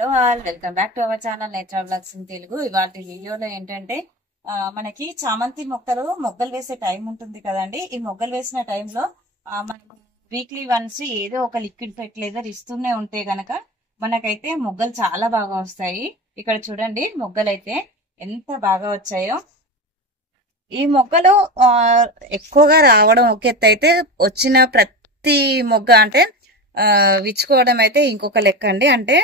Hello all welcome back to our channel nature blogs in Telugu. ఇవాళ వీడియోలో ఏంటంటే మనకి చామంతి మొగ్గలు వేసే టైం ఉంటుంది కదండి. ఈ మొగ్గలు వేసిన టైంలో మనం వీక్లీ వన్స్ ఏదో ఒక లిక్విడ్ ఫెర్టిలైజర్ ఇస్తూనే ఉంటే గనక మనకైతే మొగ్గలు చాలా బాగా వస్తాయి. ఇక్కడ చూడండి మొగ్గలు అయితే ఎంత బాగా వచ్చాయో. ఈ మొగ్గలు ఎక్కువగా రావడం ఒక ఎత్తు అయితే, వచ్చిన ప్రతి మొగ్గ అంటే విచ్చుకోవడం అయితే ఇంకొక లెక్క అండి. అంటే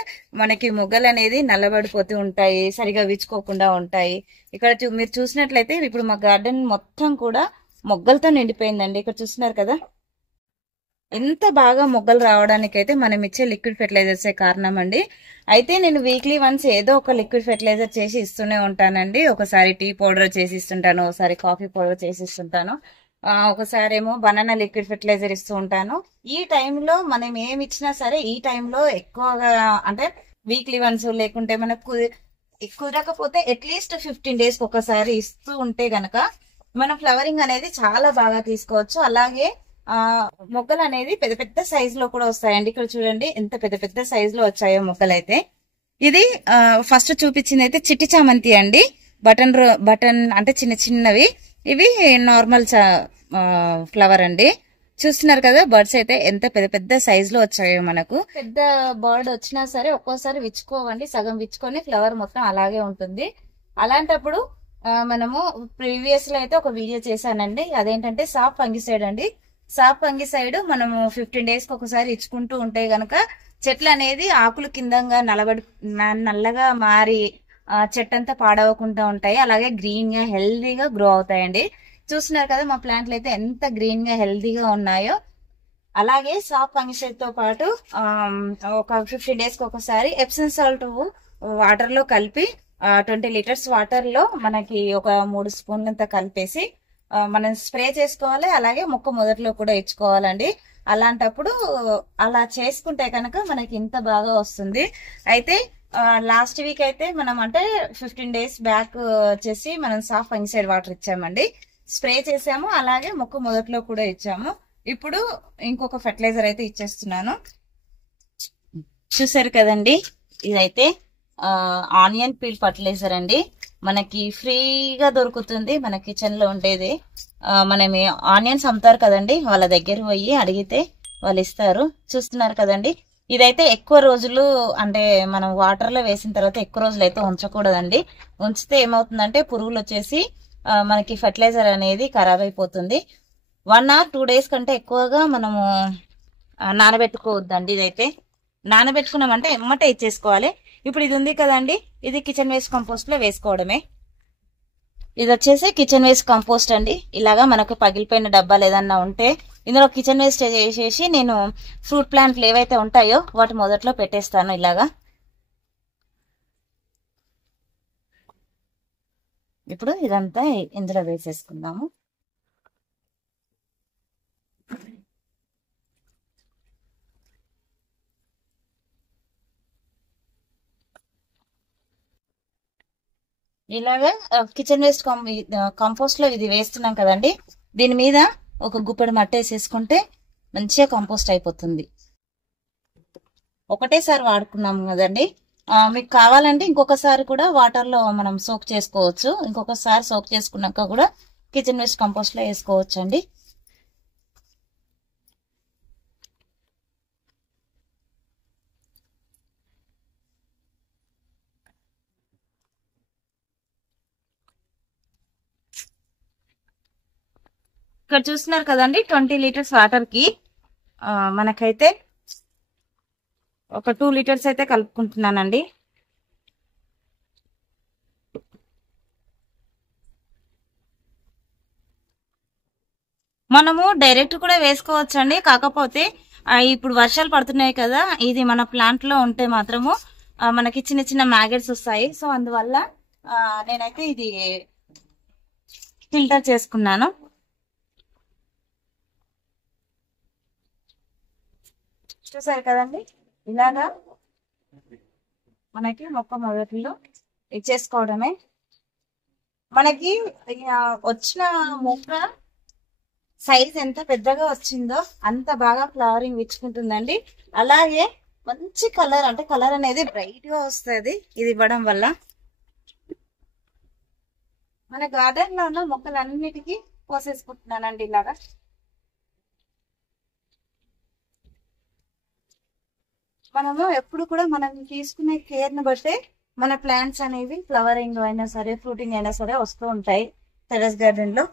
మనకి మొగ్గలు అనేది నల్లబడిపోతూ ఉంటాయి, సరిగా విచ్చుకోకుండా ఉంటాయి. ఇక్కడ మీరు చూసినట్లయితే ఇప్పుడు మా గార్డెన్ మొత్తం కూడా మొగ్గలతో నిండిపోయిందండి. ఇక్కడ చూస్తున్నారు కదా, ఎంత బాగా మొగ్గలు రావడానికి అయితే మనం ఇచ్చే లిక్విడ్ ఫెర్టిలైజర్సే కారణం అండి. అయితే నేను వీక్లీ వన్స్ ఏదో ఒక లిక్విడ్ ఫెర్టిలైజర్ చేసి ఇస్తూనే ఉంటానండి. ఒకసారి టీ పౌడర్ చేసి ఇస్తుంటాను, ఒకసారి కాఫీ పౌడర్ చేసి ఇస్తుంటాను, ఒకసారి ఏమో బనానా లిక్విడ్ ఫెర్టిలైజర్ ఇస్తూ ఉంటాను. ఈ టైంలో మనం ఏమి ఇచ్చినా సరే ఈ టైంలో ఎక్కువగా అంటే వీక్లీ వన్స్ లేకుంటే మనకు కుదరకపోతే అట్లీస్ట్ 15 days ఒకసారి ఇస్తూ ఉంటే గనక మన ఫ్లవరింగ్ అనేది చాలా బాగా తీసుకోవచ్చు. అలాగే మొగ్గలు అనేది పెద్ద పెద్ద సైజ్ లో కూడా వస్తాయండి. ఇక్కడ చూడండి ఎంత పెద్ద పెద్ద సైజ్ లో వచ్చాయో మొగ్గలు అయితే. ఇది ఫస్ట్ చూపించింది అయితే చిట్టి చామంతి అండి. బటన్ అంటే చిన్న చిన్నవి, ఇవి నార్మల్ ఫ్లవర్ అండి. చూస్తున్నారు కదా బర్డ్స్ అయితే ఎంత పెద్ద పెద్ద సైజ్ లో వచ్చాయో. మనకు పెద్ద బర్డ్ వచ్చినా సరే ఒక్కోసారి విచ్చుకోవండి, సగం విచ్చుకొని ఫ్లవర్ మొత్తం అలాగే ఉంటుంది. అలాంటప్పుడు మనము ప్రీవియస్ లో అయితే ఒక వీడియో చేశానండి. అదేంటంటే సాఫ్ ఫంగిసైడ్ అండి. సాఫ్ ఫంగిసైడ్ మనము 15 days కి ఒకసారి ఇచ్చుకుంటూ ఉంటే గనక చెట్లు అనేది ఆకులు కిందంగా నల్లగా మారి చెట్టంతా పాడవకుండా ఉంటాయి. అలాగే గ్రీన్ గా హెల్దీగా గ్రో అవుతాయండి. చూస్తున్నారు కదా మా ప్లాంట్లు అయితే ఎంత గ్రీన్ గా హెల్దీగా ఉన్నాయో. అలాగే సాఫ్ ఫంగిసైడ్ తో పాటు ఒక 15 days కి ఒకసారి ఎప్సమ్ సాల్ట్ వాటర్ లో కలిపి 20 liters వాటర్ లో మనకి ఒక 3 స్పూన్లంతా కలిపేసి మనం స్ప్రే చేసుకోవాలి. అలాగే మొక్క మొదట్లో కూడా ఇచ్చుకోవాలండి. అలాంటప్పుడు అలా చేసుకుంటే కనుక మనకి ఇంత బాగా వస్తుంది. అయితే లాస్ట్ వీక్ అయితే మనం అంటే 15 days బ్యాక్ వచ్చేసి మనం సాఫ్ ఫంగిసైడ్ వాటర్ ఇచ్చామండి, స్ప్రే చేసాము. అలాగే మొక్క మొదట్లో కూడా ఇచ్చాము. ఇప్పుడు ఇంకొక ఫెర్టిలైజర్ అయితే ఇచ్చేస్తున్నాను. చూసారు కదండి, ఇదైతే ఆనియన్ పీల్ ఫర్టిలైజర్ అండి. మనకి ఫ్రీగా దొరుకుతుంది, మన కిచెన్ లో ఉండేది. మనం ఆనియన్స్ అమ్ముతారు కదండి, వాళ్ళ దగ్గర పోయి అడిగితే వాళ్ళు ఇస్తారు. చూస్తున్నారు కదండి, ఇదైతే ఎక్కువ రోజులు అంటే మనం వాటర్ లో వేసిన తర్వాత ఎక్కువ రోజులు అయితే ఉంచకూడదండి. ఉంచితే ఏమవుతుందంటే పురుగులు వచ్చేసి మనకి ఫెర్టిలైజర్ అనేది ఖరాబ్ అయిపోతుంది. 1 or 2 days కంటే ఎక్కువగా మనము నానబెట్టుకోవద్దండి. ఇదైతే నానబెట్టుకున్నామంటే ఎమ్మటే ఇచ్చేసుకోవాలి. ఇప్పుడు ఇది ఉంది కదండి, ఇది కిచెన్ వేస్ట్ కంపోస్ట్ లో వేసుకోవడమే. ఇది వచ్చేసి కిచెన్ వేస్ట్ కంపోస్ట్ అండి. ఇలాగా మనకు పగిలిపోయిన డబ్బాలు ఏదన్నా ఉంటే ఇందులో కిచెన్ వేస్ట్ చేసేసి నేను ఫ్రూట్ ప్లాంట్లు ఏవైతే ఉంటాయో వాటి మొదట్లో పెట్టేస్తాను. ఇలాగా ఇప్పుడు ఇదంతా ఇందులో వేసేసుకుందాము. ఇలాగా కిచెన్ వేస్ట్ కంపోస్ట్ లో ఇది వేస్తున్నాం కదండి, దీని మీద ఒక గుప్పెడు మట్టి వేసేసుకుంటే మంచిగా కంపోస్ట్ అయిపోతుంది. ఒకటేసారి వాడుకున్నాం కదండి, మీకు కావాలంటే ఇంకొకసారి కూడా వాటర్ లో మనం సోక్ చేసుకోవచ్చు. ఇంకొకసారి సోక్ చేసుకున్నాక కూడా కిచెన్ వేస్ట్ కంపోస్ట్ లో వేసుకోవచ్చు అండి. ఇక్కడ చూస్తున్నారు కదండి 20 liters వాటర్ కి మనకైతే ఒక 2 liters అయితే కలుపుకుంటున్నానండి. మనము డైరెక్ట్ కూడా వేసుకోవచ్చు అండి. కాకపోతే ఇప్పుడు వర్షాలు పడుతున్నాయి కదా, ఇది మన ప్లాంట్ లో ఉంటే మాత్రము మనకి చిన్న చిన్న మ్యాగెట్స్ వస్తాయి. సో అందువల్ల నేనైతే ఇది ఫిల్టర్ చేసుకున్నాను. చూసారు కదండి, ఇలాగా మనకి మొక్క మొదట్లో ఇచ్చేసుకోవడమే. మనకి వచ్చిన మొక్క సైజ్ ఎంత పెద్దగా వచ్చిందో అంత బాగా ఫ్లవరింగ్ విచ్చుకుంటుందండి. అలాగే మంచి కలర్, అంటే కలర్ అనేది బ్రైట్ గా వస్తుంది ఇది ఇవ్వడం వల్ల. మన గార్డెన్ లో ఉన్న మొక్కలన్నిటికీ పోసేసుకుంటున్నానండి ఇలాగా. మనము ఎప్పుడు కూడా మనం తీసుకునే కేర్ ని బట్టే మన ప్లాంట్స్ అనేవి ఫ్లవరింగ్ అయినా సరే, ఫ్రూటింగ్ అయినా సరే వస్తూ ఉంటాయి టెర్రస్ గార్డెన్ లో.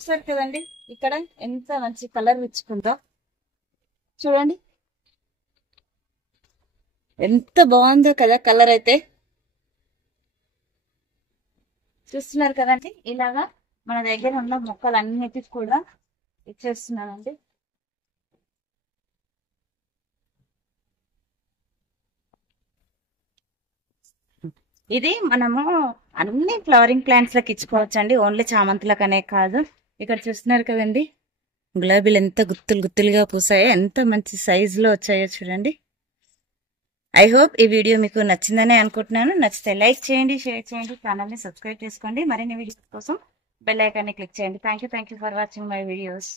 చూసారు కదండి ఇక్కడ ఎంత మంచి కలర్ ఇచ్చుకుందో, చూడండి ఎంత బాగుందో కదా కలర్ అయితే. చూస్తున్నారు కదండి, ఇలాగా మన దగ్గర ఉన్న మొక్కలన్నిటికి కూడా ఇచ్చేస్తున్నానండి. ఇది మనము అన్ని ఫ్లవరింగ్ ప్లాంట్స్ లకు ఇచ్చుకోవచ్చండి, ఓన్లీ చామంతులకనే కాదు. ఇక్కడ చూస్తున్నారు కదండి గులాబీలు ఎంత గుత్తులు గుత్తులుగా పూసాయో, ఎంత మంచి సైజ్ లో వచ్చాయో చూడండి. ఐ హోప్ ఈ వీడియో మీకు నచ్చిందని అనుకుంటున్నాను. నచ్చితే లైక్ చేయండి, షేర్ చేయండి, ఛానల్ ని సబ్స్క్రైబ్ చేసుకోండి. మరిన్ని వీడియోస్ కోసం బెల్ ఐకాన్ ని క్లిక్ చేయండి. Thank you for watching my videos.